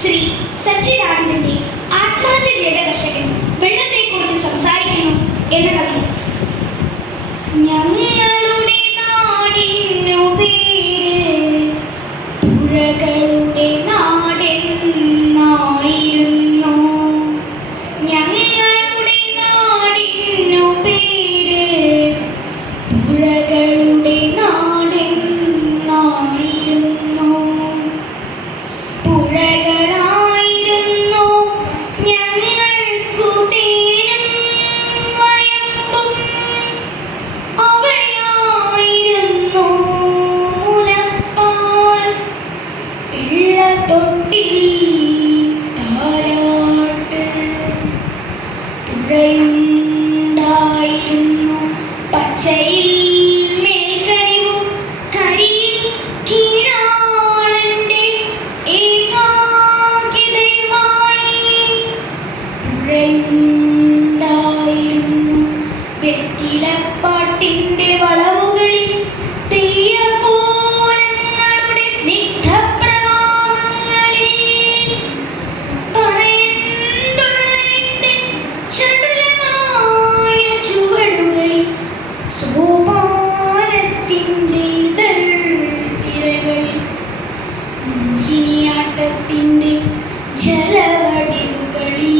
ശ്രീ സച്ചിദാനന്ദന്റെ ആത്മഹത്യ ചെയ്ത കർഷകൻ വെള്ളത്തെക്കുറിച്ച് സംസാരിക്കുന്നു എന്ന കവിത. ഞങ്ങളുടെ നാടിനു പേര് പുഴകളുടെ നാടെന്നായിരുന്നു. ഞങ്ങളുടെ നാടിനു പേര് പുഴകളുടെ നാടെന്നായിരുന്നു. പുഴകളായിരുന്നു ഞങ്ങൾക്കു തേനും വയമ്പും. അവയായിരുന്നു മുലപ്പാൽ പിള്ളത്തൊട്ടിൽ താരാട്ട്. പുഴയുണ്ടായിരുന്നു പച്ചയിൽ മേൽക്കനിവും കരിയിൽ കീഴാളന്റെ ഏകാകിതയുമായി. പുഴയുണ്ടായിരുന്നു വെറ്റിലപ്പാട്ടിന്റെ വളവുകളിൽ തെയ്യകോലങ്ങളുടെ സ്നിഗ്ധപ്രവാഹങ്ങളിൽ. പറയന്തുള്ളലിന്റെ ചടുലമായ ചുവടുകളിൽ സോപാനത്തിന്റെ ഇതൾത്തിരകളിൽ. മോഹിനിയാട്ടത്തിന്റെ ജലവടിവുകളിൽ.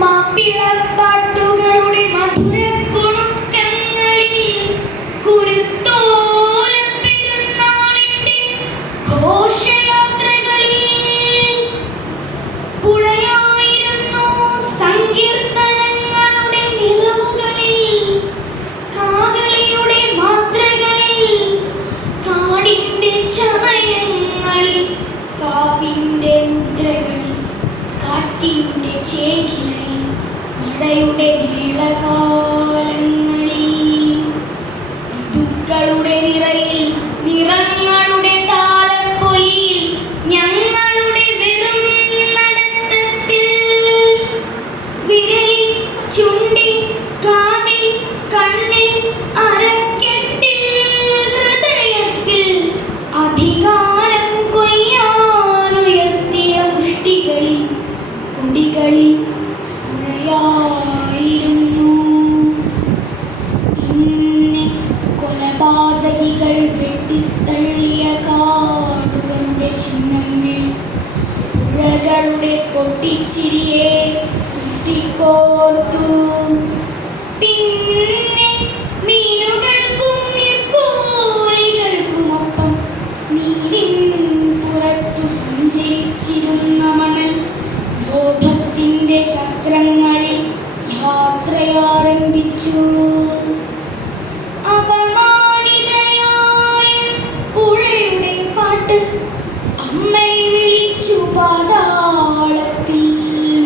മാപ്പിളപ്പാട്ടുകളുടെ മധുരക്കുണുക്കങ്ങളിൽ. കുരുത്തോലപ്പെരുന്നാളിന്റെ ഘോഷയാത്രകളിൽ. പുഴയായിരുന്നു സങ്കീർത്തനങ്ങളുടെ നിറവുകളിൽ. കാകളിയുടെ മാത്രകളിൽ. കാടിന്റെ ചമയങ്ങളിൽ. കാവിന്റെ മുദ്രകളിൽ. കാറ്റിന്റെ ചേകിലയിൽ. മഴയുടെ മേളകാലങ്ങളിൽ. ഋതുക്കളുടെ നിറയിൽ. നിറങ്ങളുടെ താലപ്പൊലിയിൽ. ഞങ്ങളുടെ വെറും നടത്തത്തിൽ. വിരലിൽ ചുണ്ടിൽ കാതിൽ കണ്ണിൽ അരക്കെട്ടിൽ ഹൃദയത്തിൽ. അധികാരം കൊയ്യാനുയർത്തിയ മുഷ്ടികളിൽ കൊടികളിൽ. പുഴയായിരുന്നു പിന്നെ കൊലപാതകികൾ വെട്ടിത്തള്ളിയ കാടുകളുടെ ചിഹ്നം വിളി. പുഴകളുടെ പൊട്ടിച്ചിരിയെ കുത്തിക്കോർത്തു. പിന്നെ മീനുകൾക്കും നീർക്കോലികൾക്കുമൊപ്പം നീരിൻ പുറത്തു സഞ്ചരിച്ചിരുന്ന മണൽ ബോധത്തിന്റെ ചക്രങ്ങളിൽ യാത്രയാരംഭിച്ചു. അപമാനിതയായ പുഴയുടെ പാട്ട് അമ്മയെ വിളിച്ചു പാതാളത്തിൽ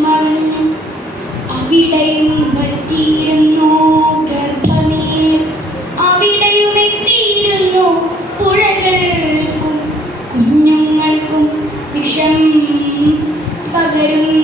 മറഞ്ഞു. അവിടെയും വറ്റിയിരുന്നു ഗർഭനീർ. അവിടെയും എത്തിയിരുന്നു പുഴകൾക്കും കുഞ്ഞുങ്ങൾക്കും വിഷം പകരുന്ന